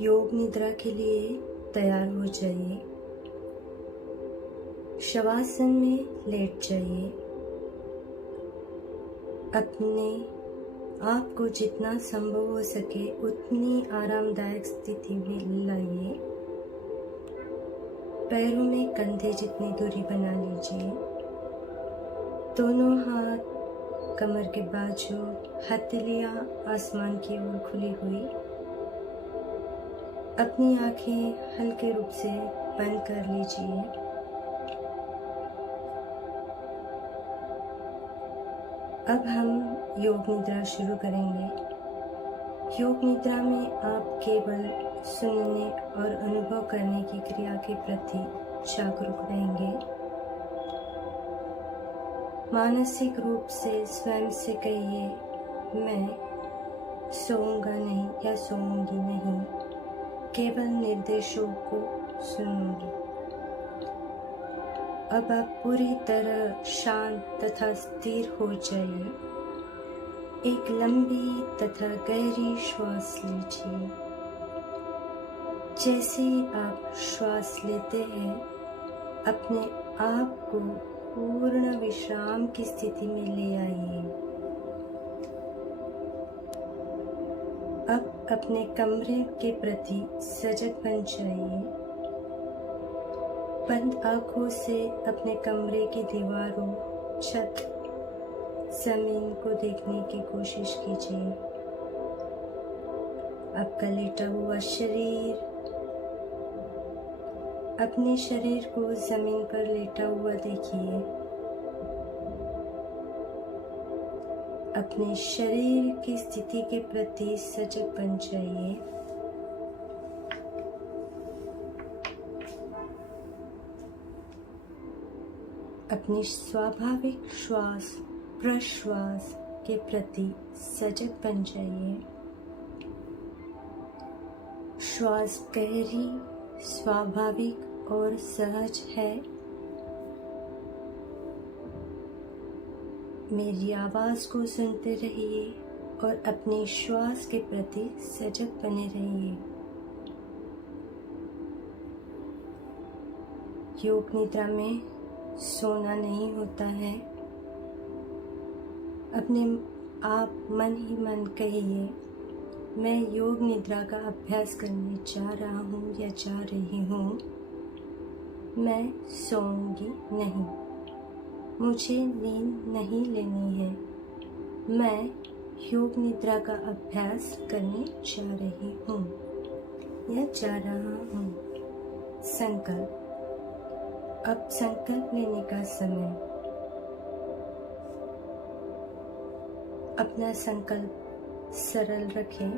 योग निद्रा के लिए तैयार हो जाइए। शवासन में लेट जाइए। अपने आप को जितना संभव हो सके उतनी आरामदायक स्थिति में लाइए। पैरों में कंधे जितनी दूरी बना लीजिए। दोनों हाथ कमर के बाजू, हथेलियां आसमान की ओर खुली हुई। अपनी आंखें हल्के रूप से बंद कर लीजिए। अब हम योग निद्रा शुरू करेंगे। योग निद्रा में आप केवल सुनने और अनुभव करने की क्रिया के प्रति जागरूक रहेंगे। मानसिक रूप से स्वयं से कहिए, मैं सोऊंगा नहीं या सोऊंगी नहीं, केवल निर्देशों को सुनूंगी। अब आप पूरी तरह शांत तथा स्थिर हो जाइए। एक लंबी तथा गहरी श्वास लीजिए। जैसे ही आप श्वास लेते हैं, अपने आप को पूर्ण विश्राम की स्थिति में ले आइए। अब अपने कमरे के प्रति सजग बन जाइए। बंद आंखों से अपने कमरे की दीवारों, छत, जमीन को देखने की कोशिश कीजिए। आपका लेटा हुआ शरीर, अपने शरीर को जमीन पर लेटा हुआ देखिए। अपने शरीर की स्थिति के प्रति सजग बन जाइए। अपनी स्वाभाविक श्वास प्रश्वास के प्रति सजग बन जाइए। श्वास गहरी, स्वाभाविक और सहज है। मेरी आवाज को सुनते रहिए और अपनी श्वास के प्रति सजग बने रहिए। योग निद्रा में सोना नहीं होता है। अपने आप मन ही मन कहिए, मैं योग निद्रा का अभ्यास करने जा रहा हूँ या जा रही हूँ। मैं सोऊंगी नहीं, मुझे नींद नहीं लेनी है। मैं योग निद्रा का अभ्यास करने जा रही हूँ या जा रहा हूँ। संकल्प। अब संकल्प लेने का समय। अपना संकल्प सरल रखें।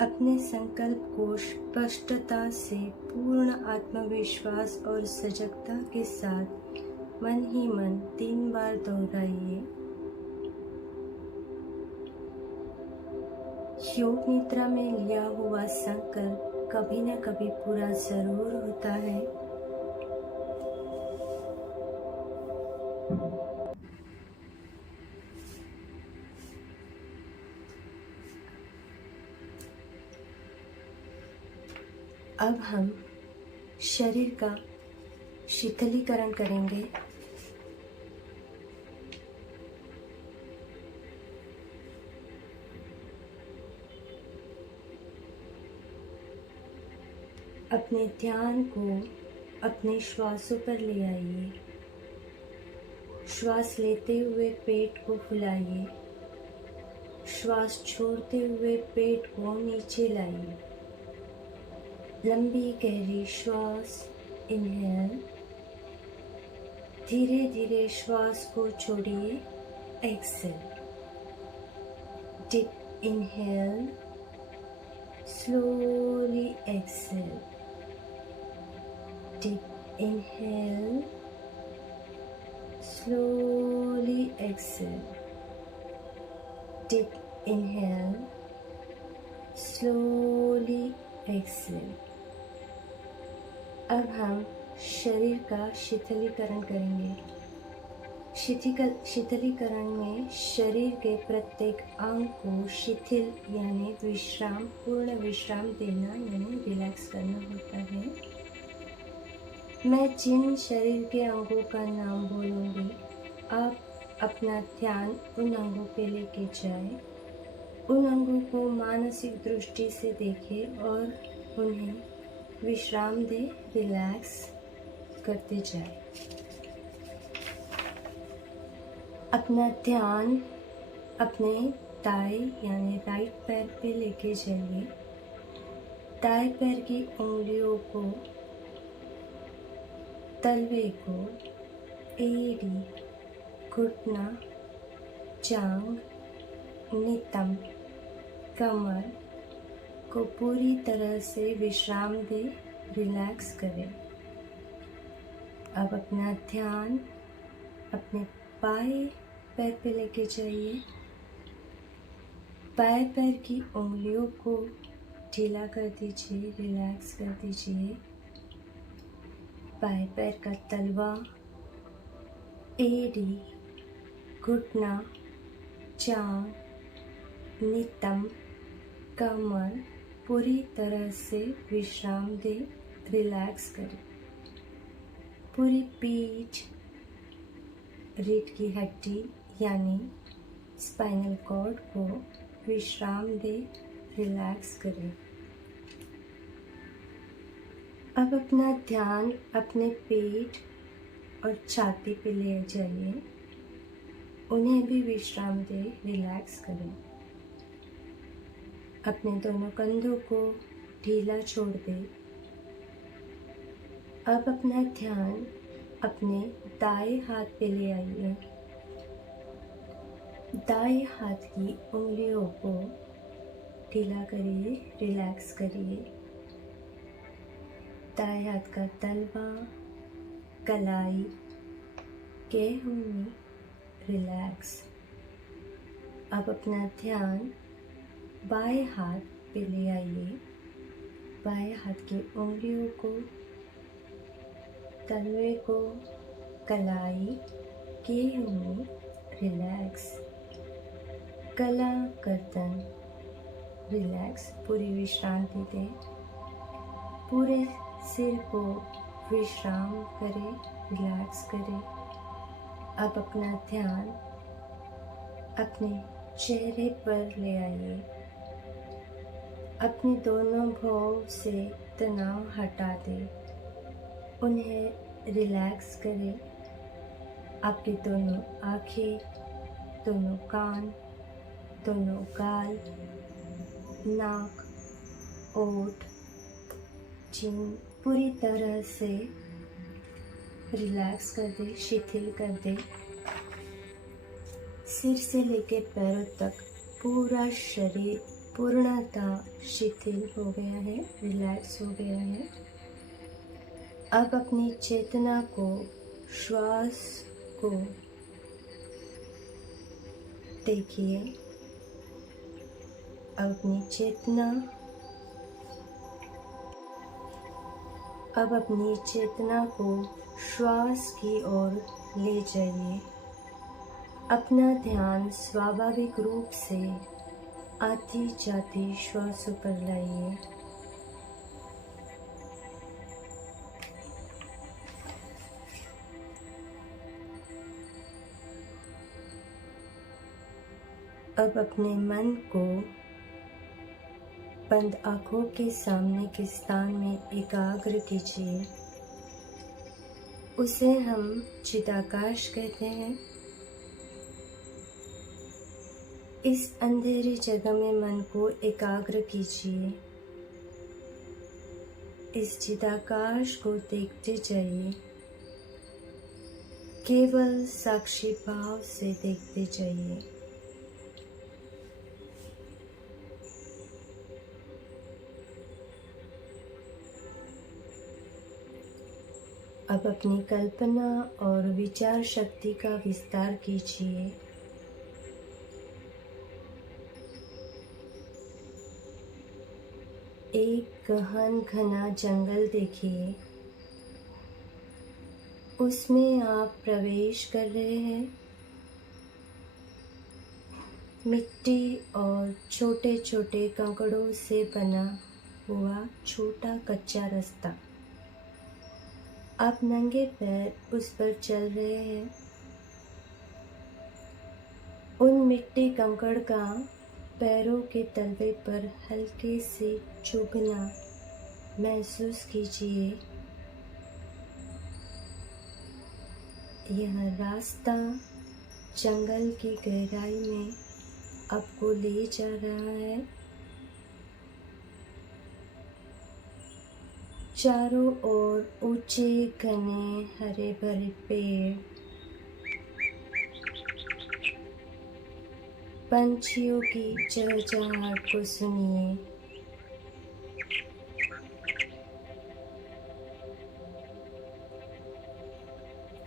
अपने संकल्प को स्पष्टता से, पूर्ण आत्मविश्वास और सजगता के साथ मन ही मन 3 बार दोहराइए। योग निद्रा में लिया हुआ संकल्प कभी न कभी पूरा जरूर होता है। अब हम शरीर का शीतलीकरण करेंगे। अपने ध्यान को अपने श्वासों पर ले आइए। श्वास लेते हुए पेट को फुलाइए। श्वास छोड़ते हुए पेट को नीचे लाइए। लंबी गहरी श्वास, इनहेल। धीरे धीरे श्वास को छोड़िए, exhale. Deep inhale, slowly exhale. Deep inhale, slowly exhale. Deep inhale, slowly exhale. अब हम शरीर का शीतलीकरण करेंगे। शीतलीकरण में शरीर के प्रत्येक अंग को शिथिल यानी विश्राम, पूर्ण विश्राम देना यानी रिलैक्स करना होता है। मैं जिन शरीर के अंगों का नाम बोलूँगी, आप अपना ध्यान उन अंगों पे लेके जाएं। उन अंगों को मानसिक दृष्टि से देखें और उन्हें विश्राम दें, रिलैक्स करते जाएं। अपना ध्यान अपने दाएं यानी राइट पैर पे लेके जाइए। दाएं पैर की उंगलियों को, तलवे को, एड़ी, घुटना, जांघ, नितंब, कमर को पूरी तरह से विश्राम दे, रिलैक्स करें। अब अपना ध्यान अपने बाएं पैर पे लेके जाइए। बाएं पैर की उंगलियों को ढीला कर दीजिए, रिलैक्स कर दीजिए। बाएं पैर का तलवा, एड़ी, घुटना, जांघ, नितंब, कमर पूरी तरह से विश्राम दे, रिलैक्स करें। पूरी पीठ, रीढ़ की हड्डी यानी स्पाइनल कॉर्ड को विश्राम दे, रिलैक्स करें। अब अपना ध्यान अपने पेट और छाती पे ले जाइए, उन्हें भी विश्राम दे, रिलैक्स करें। अपने दोनों कंधों को ढीला छोड़ दें। अब अपना ध्यान अपने दाएं हाथ पे ले आइए। दाएं हाथ की उंगलियों को ढीला करिए, रिलैक्स करिए। दाएं हाथ का तलवा, कलाई, गेहूं, रिलैक्स। अब अपना ध्यान बाएं हाथ पे ले आइए। बाएं हाथ की उंगलियों को, तलवे को, कलाई, गेहूं, रिलैक्स। गला, गर्दन, रिलैक्स, पूरी विश्रांति दें। पूरे सिर को विश्राम करें, रिलैक्स करें। अब अपना ध्यान अपने चेहरे पर ले आइए। अपने दोनों भौं से तनाव हटा दें, उन्हें रिलैक्स करें। आपकी दोनों आँखें, दोनों कान, दोनों गाल, नाक, ओठ, जीभ पूरी तरह से रिलैक्स कर दे, शिथिल कर दे। सिर से लेकर पैरों तक पूरा शरीर पूर्णतः शिथिल हो गया है, रिलैक्स हो गया है। अब अपनी चेतना को, श्वास को देखिए। अब अपनी चेतना को श्वास की ओर ले जाइए। अपना ध्यान स्वाभाविक रूप से आती जाती श्वासों पर लाइए। अब अपने मन को बंद आँखों के सामने के स्थान में एकाग्र कीजिए। उसे हम चिदाकाश कहते हैं। इस अंधेरी जगह में मन को एकाग्र कीजिए। इस चिदाकाश को देखते जाइए। केवल साक्षी भाव से देखते जाइए। अब अपनी कल्पना और विचार शक्ति का विस्तार कीजिए। एक गहन घना जंगल देखिए। उसमें आप प्रवेश कर रहे हैं। मिट्टी और छोटे छोटे कंकड़ों से बना हुआ छोटा कच्चा रास्ता। आप नंगे पैर उस पर चल रहे हैं। उन मिट्टी कंकड़ का पैरों के तलवे पर हल्के से चुभना महसूस कीजिए। यह रास्ता जंगल की गहराई में आपको ले जा रहा है। चारों ओर ऊंचे घने हरे भरे पेड़, पंछियों की चहचहाहट को सुनिए।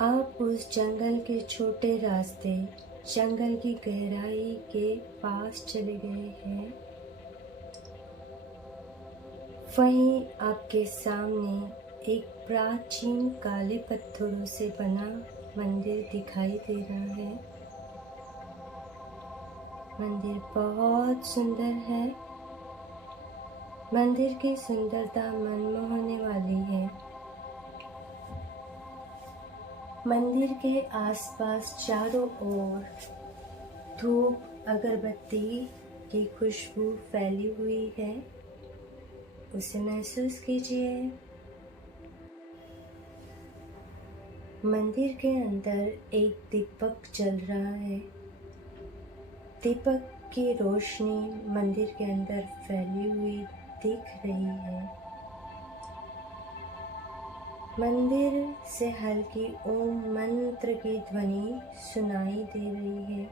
आप उस जंगल के छोटे रास्ते, जंगल की गहराई के पास चले गए हैं। वहीं आपके सामने एक प्राचीन काले पत्थरों से बना मंदिर दिखाई दे रहा है। मंदिर बहुत सुंदर है। मंदिर की सुंदरता मनमोहने वाली है। मंदिर के आसपास चारों ओर धूप अगरबत्ती की खुशबू फैली हुई है। उसे महसूस कीजिए। मंदिर के अंदर एक दीपक जल रहा है। दीपक की रोशनी मंदिर के अंदर फैली हुई दिख रही है। मंदिर से हल्की ओम मंत्र की ध्वनि सुनाई दे रही है।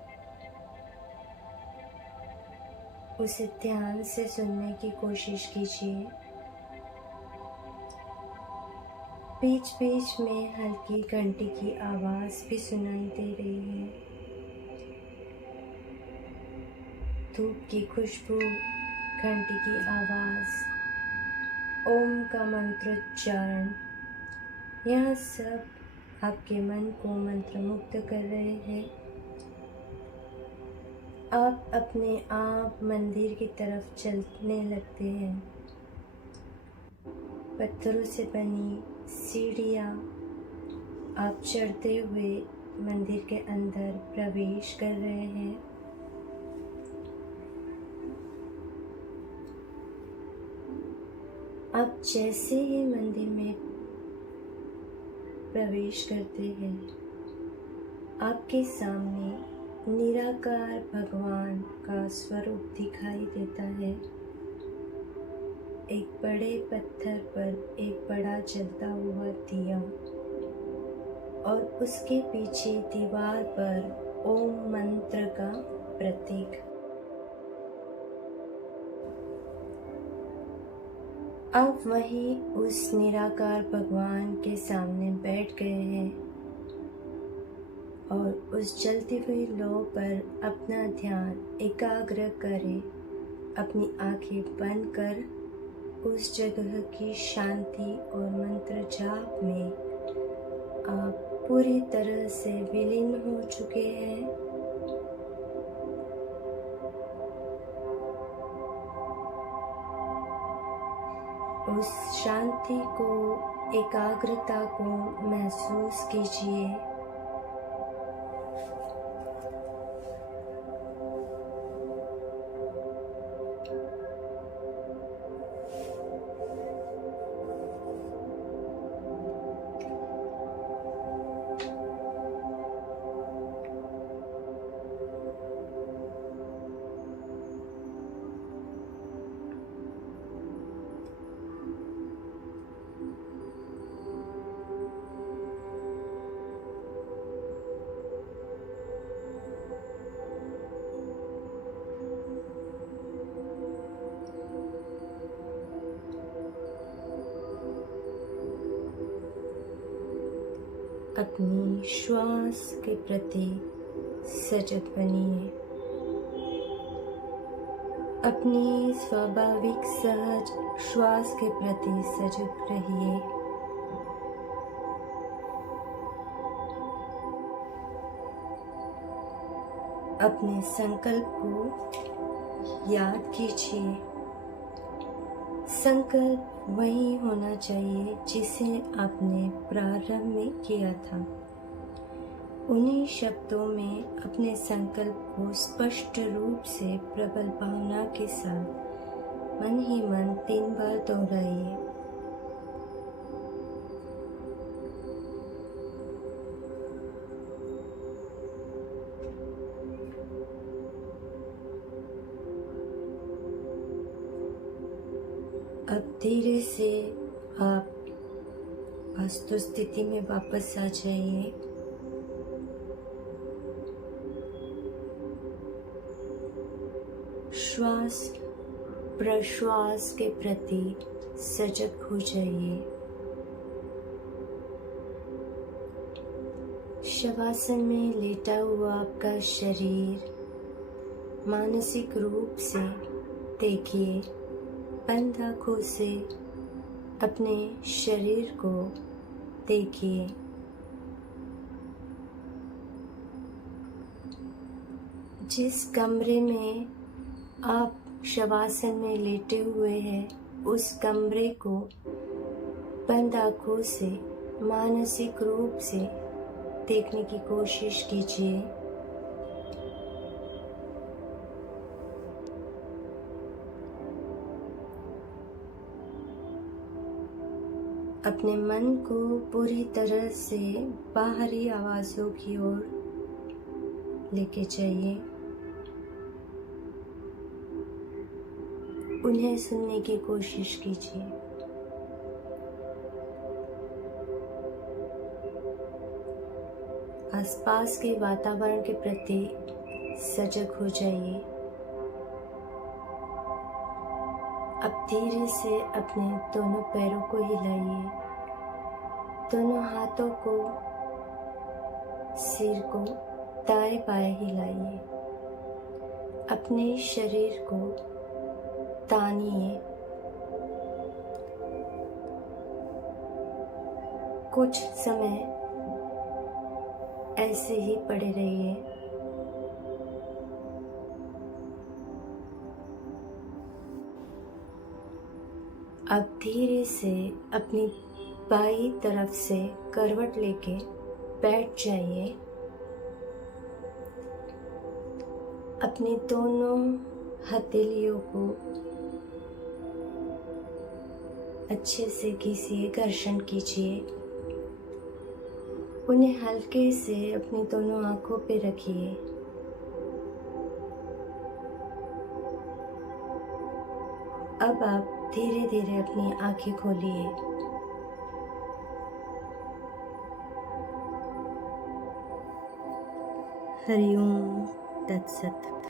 उसे ध्यान से सुनने की कोशिश कीजिए। बीच बीच में हल्की घंटी की आवाज भी सुनाई दे रही है। धूप की खुशबू, घंटी की आवाज, ओम का मंत्रोच्चारण, यह सब आपके मन को मंत्रमुग्ध कर रहे हैं। आप अपने आप मंदिर की तरफ चलने लगते हैं। पत्थरों से बनी सीढ़ियाँ आप चढ़ते हुए मंदिर के अंदर प्रवेश कर रहे हैं। आप जैसे ही मंदिर में प्रवेश करते हैं, आपके सामने निराकार भगवान का स्वरूप दिखाई देता है। एक बड़े पत्थर पर एक बड़ा जलता हुआ दिया और उसके पीछे दीवार पर ओम मंत्र का प्रतीक। आप वहीं उस निराकार भगवान के सामने बैठ गए हैं और उस जलती हुई लौ पर अपना ध्यान एकाग्र करें। अपनी आंखें बंद कर उस जगह की शांति और मंत्र जाप में आप पूरी तरह से विलीन हो चुके हैं। उस शांति को, एकाग्रता को महसूस कीजिए। अपनी श्वास के प्रति सजग बनिए। अपनी स्वाभाविक सहज श्वास के प्रति सजग रहिए। अपने संकल्प को याद कीजिए। संकल्प वही होना चाहिए जिसे आपने प्रारंभ में किया था। उन्हीं शब्दों में अपने संकल्प को स्पष्ट रूप से प्रबल भावना के साथ मन ही मन 3 बार दोहराइए। अब धीरे से आप वास्तु स्थिति में वापस आ जाइए। श्वास प्रश्वास के प्रति सजग हो जाइए। शवासन में लेटा हुआ आपका शरीर मानसिक रूप से देखिए। बंद आँखों से अपने शरीर को देखिए। जिस कमरे में आप शवासन में लेटे हुए हैं, उस कमरे को बंद आँखों से मानसिक रूप से देखने की कोशिश कीजिए। अपने मन को पूरी तरह से बाहरी आवाज़ों की ओर लेके जाइए। उन्हें सुनने की कोशिश कीजिए। आसपास के वातावरण के प्रति सजग हो जाइए। अब धीरे से अपने दोनों पैरों को हिलाइए। दोनों हाथों को, सिर को दाएं बाएं हिलाइए। अपने शरीर को तानिए। कुछ समय ऐसे ही पड़े रहिए। अब धीरे से अपनी बाईं तरफ से करवट लेके बैठ जाइए। अपनी दोनों हथेलियों को अच्छे से घिसिए, घर्षण कीजिए। उन्हें हल्के से अपनी दोनों आंखों पे रखिए। अब आप धीरे धीरे अपनी आंखें खोलिए। हरिओम तत्सत।